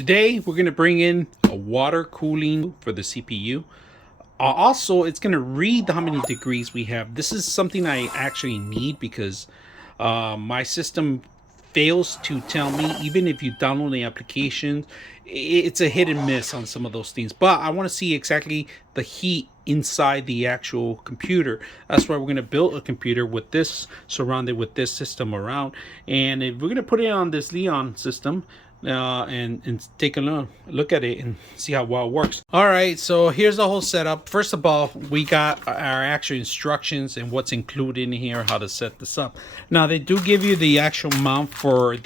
Today we're going to bring in a water cooling for the CPU. Also, it's going to read how many degrees we have. This is something I actually need because my system fails to tell me, even if you download the application, it's a hit and miss on some of those things. But I want to see exactly the heat inside the actual computer. That's why we're going to build a computer with this, surrounded with this system around. And if we're going to put it on this Leon system, and take a look at it and see how well it works. All right, so here's the whole setup. First of all, we got our actual instructions and what's included in here, how to set this up. Now they do give you the actual mount for an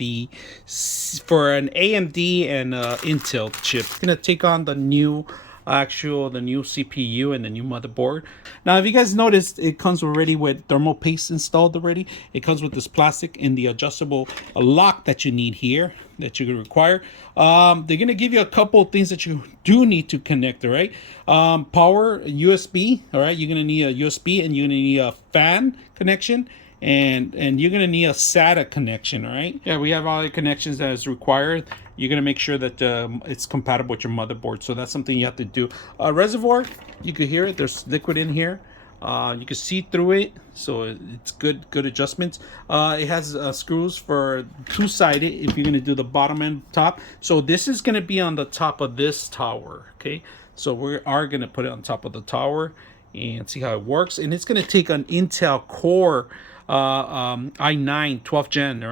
AMD and Intel chip. It's gonna take on the new CPU and the new motherboard. Now, if you guys noticed, it comes already with thermal paste installed already. It comes with this plastic and the adjustable lock that you need here, that you're gonna require. They're gonna give you a couple of things that you do need to connect, all right? Power, USB, all right? You're gonna need a USB and you're gonna need a fan connection. And you're gonna need a SATA connection, all right? Yeah, we have all the connections that is required. You're gonna make sure that it's compatible with your motherboard, so that's something you have to do. Reservoir, you can hear it. There's liquid in here. You can see through it, so it's good adjustments. It has screws for two-sided if you're gonna do the bottom and top. So this is gonna be on the top of this tower, okay? So we are gonna put it on top of the tower and see how it works. And it's gonna take an Intel Core i9 12th gen. All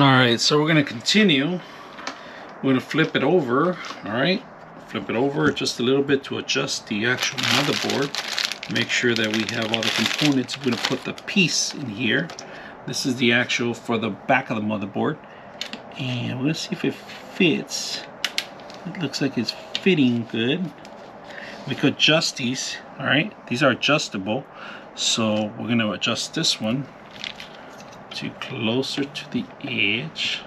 right, so we're gonna continue. We're gonna flip it over. All right, flip it over just a little bit to adjust the actual motherboard. Make sure that we have all the components. We're gonna put the piece in here. This is the actual for the back of the motherboard, and we're gonna see if it fits. It looks like it's fitting good. We could adjust these. All right, these are adjustable. So we're going to adjust this one to closer to the edge.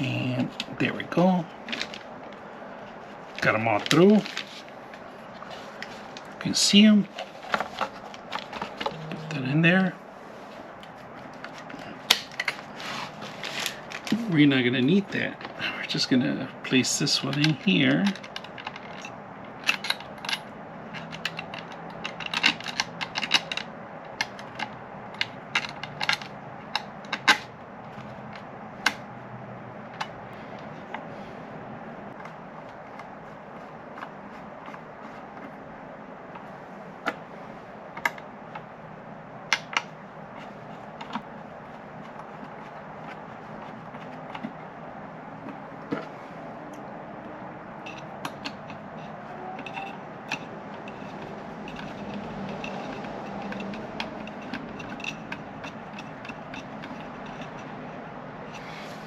And there we go. Got them all through. You can see them. Put that in there. We're not going to need that. We're just going to place this one in here.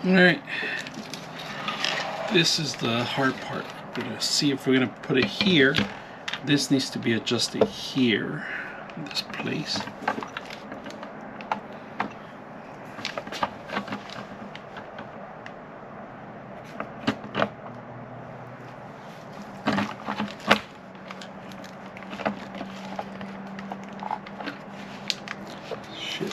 Alright, this is the hard part. We're going to see if we're going to put it here. This needs to be adjusted here, in this place. Shit.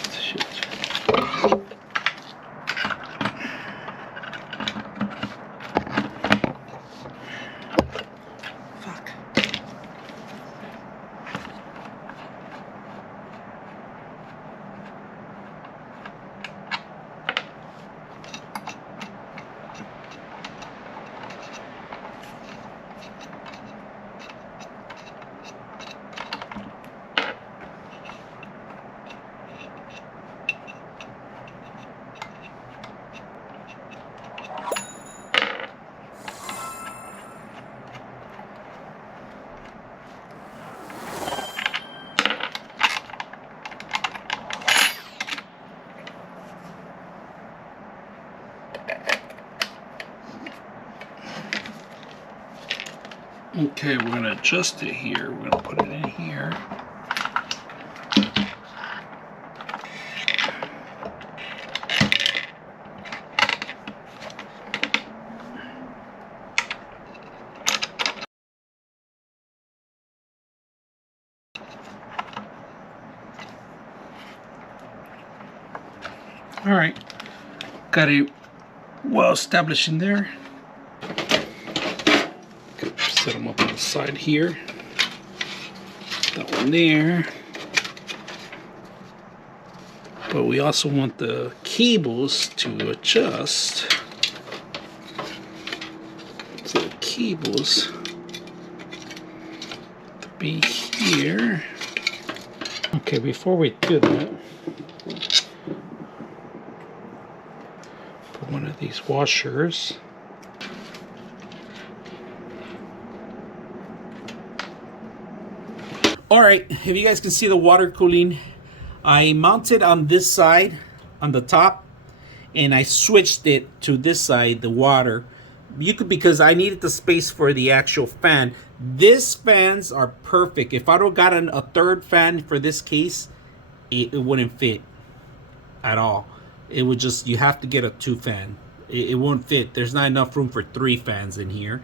Okay, we're going to adjust it here. We're going to put it in here. All right, got it well established in there. Set them up on the side here. That one there. But we also want the cables to adjust. So the cables to be here. Okay, before we do that, put one of these washers. All right, if you guys can see the water cooling, I mounted on this side, on the top, and I switched it to this side, the water. You could, because I needed the space for the actual fan. These fans are perfect. If I don't got a third fan for this case, it wouldn't fit at all. It would just, you have to get a 2 fan. It won't fit. There's not enough room for 3 fans in here.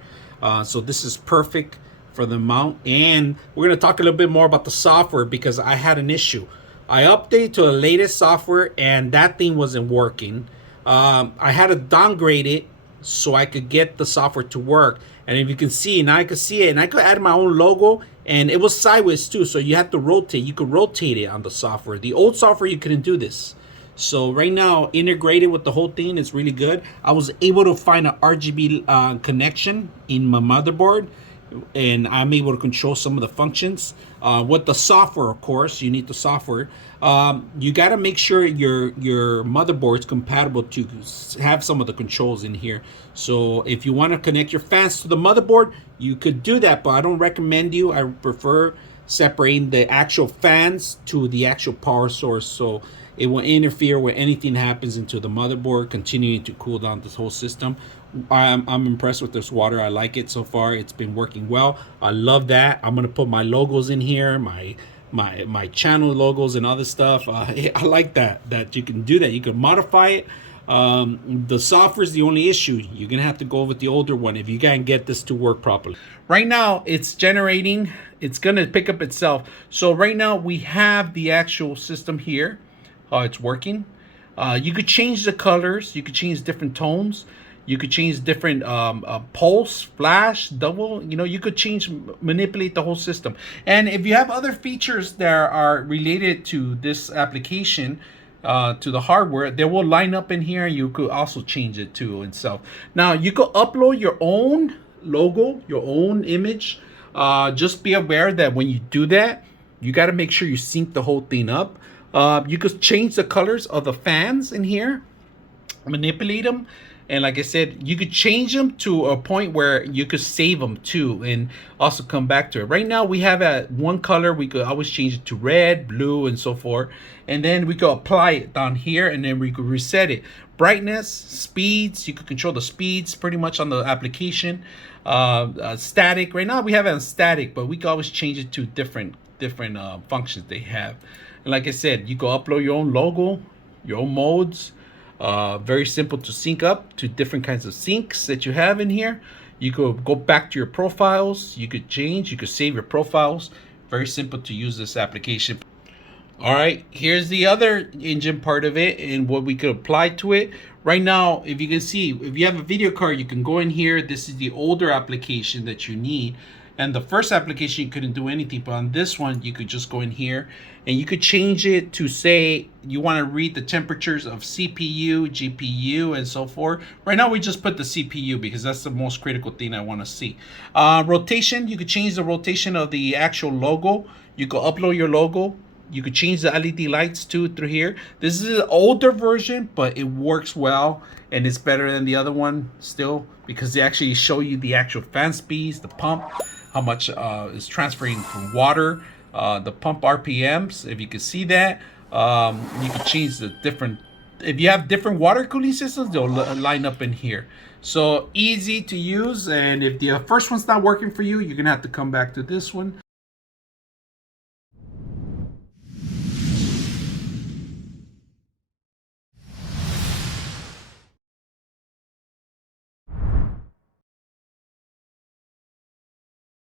So this is perfect for the mount. And we're going to talk a little bit more about the software, because I had an issue. I updated to the latest software and that thing wasn't working. I had to downgrade it so I could get the software to work. And if you can see, now I could see it, and I could add my own logo, and it was sideways too, so you have to rotate. You could rotate it on the software. The old software, you couldn't do this. So right now, integrated with the whole thing, is really good. I was able to find an RGB connection in my motherboard, and I'm able to control some of the functions. With the software, of course, you need the software. You got to make sure your motherboard is compatible to have some of the controls in here. So if you want to connect your fans to the motherboard, you could do that, but I don't recommend you. I prefer separating the actual fans to the actual power source, so it will interfere when anything happens into the motherboard, continuing to cool down this whole system. I'm impressed with this water. I like it so far. It's been working well. I love that. I'm gonna put my logos in here, my channel logos and other stuff. I like that you can do that. You can modify it. The software is the only issue. You're gonna have to go with the older one if you can't get this to work properly. Right now it's generating. It's gonna pick up itself. So right now we have the actual system here. It's working. You could change the colors. You could change different tones. You could change different pulse, flash, double. You know, you could manipulate the whole system. And if you have other features that are related to this application, to the hardware, they will line up in here. You could also change it to itself. Now you could upload your own logo, your own image. Just be aware that when you do that, you got to make sure you sync the whole thing up. You could change the colors of the fans in here, manipulate them. And like I said, you could change them to a point where you could save them too, and also come back to it. Right now we have one color. We could always change it to red, blue, and so forth. And then we could apply it down here, and then we could reset it. Brightness, speeds, you could control the speeds pretty much on the application. Static, right now we have it on static, but we could always change it to different functions they have. And like I said, you could upload your own logo, your own modes. Very simple to sync up to different kinds of syncs that you have in here. You could go back to your profiles. You could change. You could save your profiles. Very simple to use this application. All right, here's the other engine part of it and what we could apply to it. Right now, if you can see, if you have a video card, you can go in here. This is the older application that you need. And the first application, you couldn't do anything, but on this one, you could just go in here and you could change it to say you want to read the temperatures of CPU, GPU, and so forth. Right now, we just put the CPU because that's the most critical thing I want to see. Rotation, you could change the rotation of the actual logo. You could upload your logo. You could change the LED lights too through here. This is an older version, but it works well and it's better than the other one still because they actually show you the actual fan speeds, the pump, how much is transferring from water, the pump RPMs. If you can see that, you can change the different. If you have different water cooling systems, they'll line up in here. So easy to use. And if the first one's not working for you, you're gonna have to come back to this one.